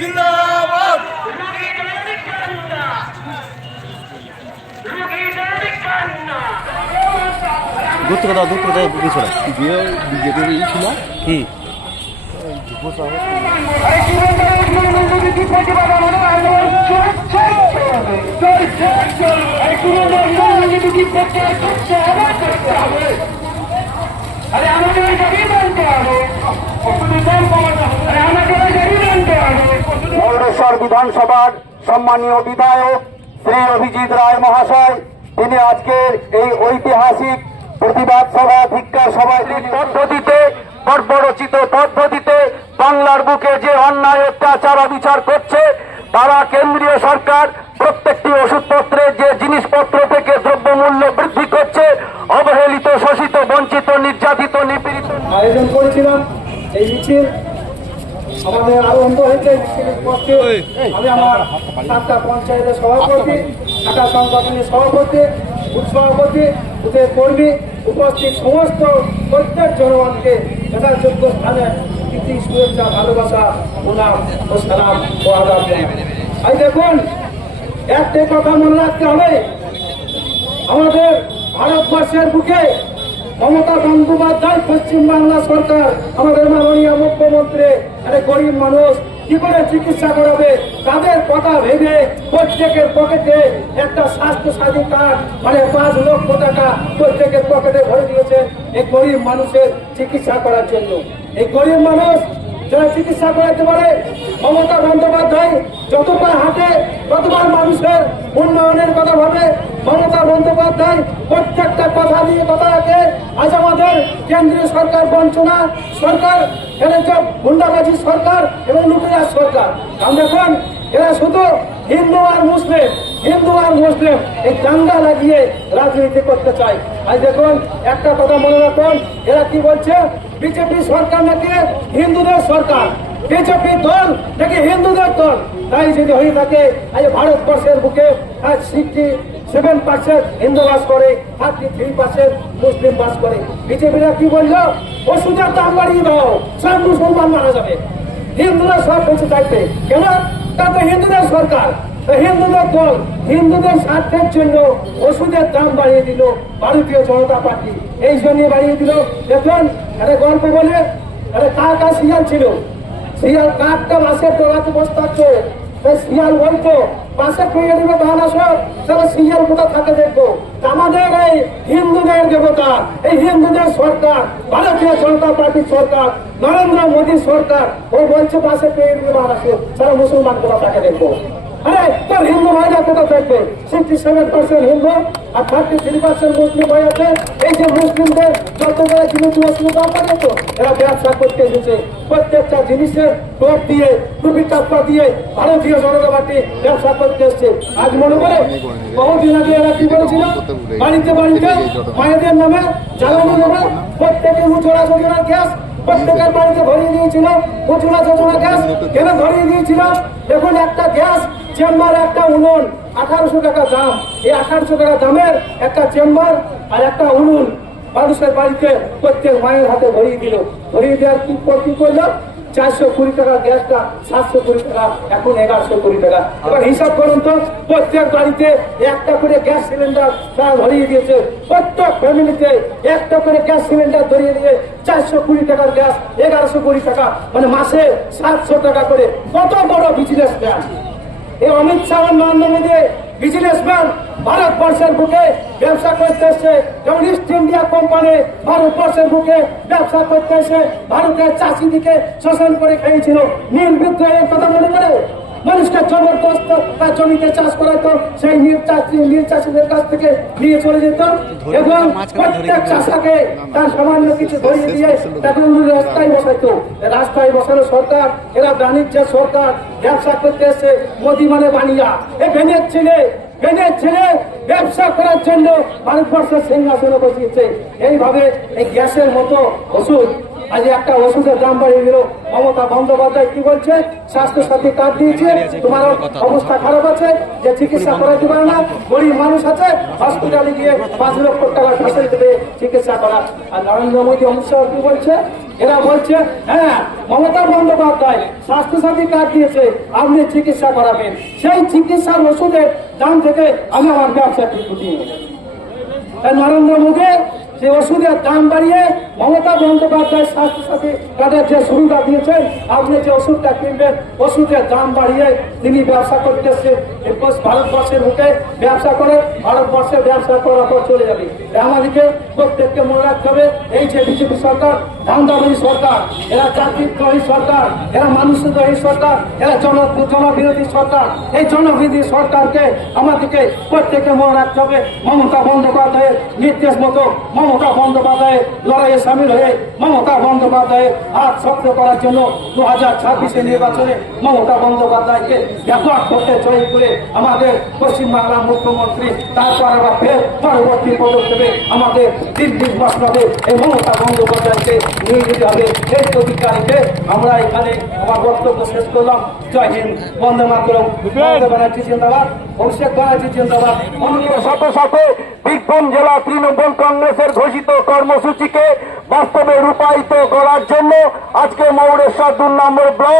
জিন্দাবাদ। দূর থেকে দাও, দূর থেকে দাও, পিছনে বিজেপির ই ছিল কি মৌরেশ্বর বিধানসভার সম্মানীয় বিধায়ক শ্রী অভিজিৎ রায় মহাশয়, তিনি আজকের এই ঐতিহাসিক প্রতিবাদ সভা ধিক্কার সভায় পদ্ধতিতে বর্বরচিত পদ্ধতিতে বাংলার বুকে যে অন্যায় অত্যাচার অবিচার করছে, তারা কেন্দ্রীয় সরকার প্রত্যেকটি ওষুধপত্রে যে জিনিসপত্র থেকে দ্রব্যমূল্য বৃদ্ধি করছে, অবহেলিত, শোষিত, বঞ্চিত, নির্যাতিত, নিপীড়িত আয়োজন করেছিলাম। এই মিছিল আমাদের আরম্ভ হয়েছে। আমি আমার 7টা পঞ্চায়েতের সভাপতি, ঢাকা সংগঠনের সভাপতি, বুথ সভাপতি, বুথের কর্মী, উপস্থিত সমস্ত প্রত্যেক জনগণকে যথাযোগ্য স্থানে প্রীতি, শুভেচ্ছা, ভালোবাসা, প্রণাম ও সালাম ও আদাব জানাই। আজ দেখুন, একটাই কথা মনে রাখতে হবে, আমাদের ভারতবর্ষের বুকে মমতা বন্দ্যোপাধ্যায় পশ্চিমবাংলা সরকার, আমাদের মাননীয় মুখ্যমন্ত্রী, একটা গরিব মানুষ কি করে চিকিৎসা করাবে, তাদের কথা ভেবে প্রত্যেকের পকেটে একটা স্বাস্থ্য সাথী কার্ড, মানে 5 লক্ষ টাকা প্রত্যেকের পকেটে ভরে দিয়েছেন এই গরিব মানুষের চিকিৎসা করার জন্য। এই গরিব মানুষ যারা চিকিৎসা করাতে পারে, মমতা বন্দ্যোপাধ্যায় যতবার হাঁটে ততবার মানুষের উন্নয়নের কথা ভাবে। মমতা বন্দ্যোপাধ্যায় প্রত্যেকটা কথা নিয়ে কথা রাখে। আজ আমাদের কেন্দ্রীয় সরকার বঞ্চনা সরকার, এরা সব গুন্ডাবাজি সরকার এবং লুটেরাজ সরকার। আমরা এখন এরা শুধু হিন্দু আর মুসলিম, হিন্দু আর মুসলিম এই দাঙ্গা লাগিয়ে রাজনীতি করতে চায়। আজ দেখুন, একটা কথা মনে রাখুন, এরা কি বলছে, বিজেপি সরকার নাকি হিন্দুদের সরকার, বিজেপি দল নাকি হিন্দুদের দল। তাই যদি হয়ে থাকে, আজ ভারতবর্ষের বুকে আজ 67% হিন্দু বাস করে, 33% মুসলিম বাস করে। বিজেপিরা কি বললো, ওষুধের দাম বাড়িয়ে দাও, সব মুসলমান মারা যাবে, হিন্দুরা সব বেঁচে থাকবে। কেন? তা তো হিন্দুদের সরকার, হিন্দুদের দল, হিন্দুদের স্বার্থের জন্য ওষুধের দাম বাড়িয়ে দিল ভারতীয় জনতা পার্টি। এই জন্য বাড়িয়ে দিল। দেখুন, একটা গল্প বলে, একটা কাক আর শিয়াল ছিল। শিয়াল কাকটা মাছের তোলাতে বসে থাকতো, শিয়াল বলতো পাশে পেয়ে দিবে ধান আসো, তাহলে শিয়াল কোথা থাকে দেখবো। আমাদের এই হিন্দুদের দেবতা, এই হিন্দুদের সরকার, ভারতীয় জনতা পার্টির সরকার, নরেন্দ্র মোদী সরকার, ও বলছে পাশে পেয়ে দিবে ধান আসো, তারা মুসলমান কোথা থাকে দেখবো। আরে তোর হিন্দু ভাইরা কোথা থাকবে? 67% হিন্দু আর 33% মুসলিম ভাই আছে। এই যে মুসলিমদের যত করে জিনিস অসুবিধা করে, তো এরা ব্যবসা করতে এসেছে। প্রত্যেকটা জিনিসের টোপ দিয়ে, টুপি টাপ্পা দিয়ে ভারতীয় জনতা পার্টি ব্যবসা করতে এসছে। আজ মনে করে বহুদিন আগে এরা কি করেছিল, বাড়িতে বাড়িতে মায়েদের নামে জ্বালানো নামে প্রত্যেকে উজ্জ্বলা যোজনার গ্যাস প্রত্যেকের বাড়িতে ধরিয়ে দিয়েছিল। উজ্জ্বলা যোজনা গ্যাস কেন ধরিয়ে দিয়েছিল? দেখুন, একটা গ্যাস চেম্বার, একটা উনুন, 1800 টাকা দাম। এই 1800 টাকা দামের একটা চেম্বার আর একটা উনুন মানুষের বাড়িতে প্রত্যেক মায়ের হাতে ধরিয়ে দিল। ধরিয়ে দেওয়ার কি করলো, 420 টাকা গ্যাসটা 720 টাকা, এখন 1120 টাকা। এবার হিসাব করুন তো, প্রত্যেক বাড়িতে একটা করে গ্যাস সিলিন্ডার তারা ধরিয়ে দিয়েছে। প্রত্যেক ফ্যামিলিতে একটা করে গ্যাস সিলিন্ডার ধরিয়ে দিয়ে 420 টাকার গ্যাস 1120 টাকা, মানে মাসে 700 টাকা করে। কত বড় বিজনেসম্যান এই অমিত শাহ, নরেন্দ্র মোদী বিজনেসম্যান ভারতবর্ষের বুকে ব্যবসা করতে এসছে। যেমন ইস্ট ইন্ডিয়া কোম্পানি ভারতবর্ষের বুকে ব্যবসা করতে এসে ভারতের চাষিদিকে শোষণ করে খেয়েছিল। নীল বিদ্রোহের কথা মনে করে মানুষকে জবরদস্ত তার জমিতে চাষ করাতো, সেই নীল চাষিদের কাছ থেকে নিয়ে চলে যেত এবং প্রত্যেক চাষাকে তার সামান্য কিছু ধরিয়ে দিয়ে তাকে রাস্তায় বসাইতো। রাস্তায় বসানো সরকার, এরা বাণিজ্যের সরকার, ব্যবসা করতে এসে মোদি মানে বানিয়া, এ ভেনের ছেলে ব্যবসা করার জন্য ভারতবর্ষের সিংহাসনে বসিয়েছে। এইভাবে এই গ্যাসের মতো ওষুধ আজ একটা ওষুধের দাম বাড়িয়ে দিল। মমতা বন্দ্যোপাধ্যায় কি বলছে? স্বাস্থ্য সাথী কার্ড দিয়েছে, তোমার অবস্থা খারাপ আছে, যে চিকিৎসা করাতে পারে না, গরিব মানুষ আছে, হসপিটালে গিয়ে 5 লক্ষ টাকা ফেসে দেবে চিকিৎসা করা। আর নরেন্দ্র মোদী, অমিত শাহ কি বলছে? এরা বলছে হ্যাঁ, মমতা বন্দ্যোপাধ্যায় স্বাস্থ্য সাথী কার্ড দিয়েছে, আপনি চিকিৎসা করাবেন, সেই চিকিৎসার ওষুধের দাম থেকে আমি আমার ব্যবসা ঠিক উঠিয়ে নেব। তাই নরেন্দ্র মোদী যে ওষুধের দাম বাড়িয়ে মমতা বন্দ্যোপাধ্যায় স্বাস্থ্য সাথী কার্ডের যে সুবিধা দিয়েছেন, আপনি যে ওষুধটা কিনবেন ওষুধের দাম বাড়িয়ে তিনি ব্যবসা করতেছে। ভারতবর্ষের বুকে ব্যবসা করে ভারতবর্ষের ব্যবসা করার পর চলে যাবে। আমাদেরকে প্রত্যেককে মনে রাখতে হবে, এই যে বিজেপি সরকার ধান্দাবাদী সরকার, এরা জাতিদ্রোহী সরকার, এরা মানুষদ্রোহী সরকার, এরা জনবিরোধী সরকার। এই জনবিরোধী সরকারকে আমাদেরকে প্রত্যেককে মনে রাখতে হবে। মমতা বন্দ্যোপাধ্যায়ের নির্দেশ মতো মমতা বন্দ্যোপাধ্যায়ের লড়াইয়ে সামিল হয়ে মমতা বন্দ্যোপাধ্যায়ের হাত শক্ত করার জন্য 2026 নির্বাচনে মমতা বন্দ্যোপাধ্যায়কে ব্যাপক ভোটে জয়ী করে আমাদের পশ্চিমবাংলার মুখ্যমন্ত্রী, তারপর আবার ফের পরবর্তী পদক্ষেপে আমাদের দিল্লির বাসনাতে এই মমতা বন্দ্যোপাধ্যায়কে নিয়ে যেতে হবে। এই অধিকারীকে আমরা এখানে আমার বক্তব্য শেষ করলাম। জয় হিন্দ, বন্দে মাতরম। মমতা ব্যানার্জি জিন্দাবাদ, অভিষেক ব্যানার্জি জিন্দাবাদ। সাথে সাথে বীরভূম জেলা তৃণমূল কংগ্রেসের ঘোষিত কর্মসূচিকে বাস্তবে রূপায়িত করার জন্য আজকে মৌরেশ্বর 2 নম্বর ব্লক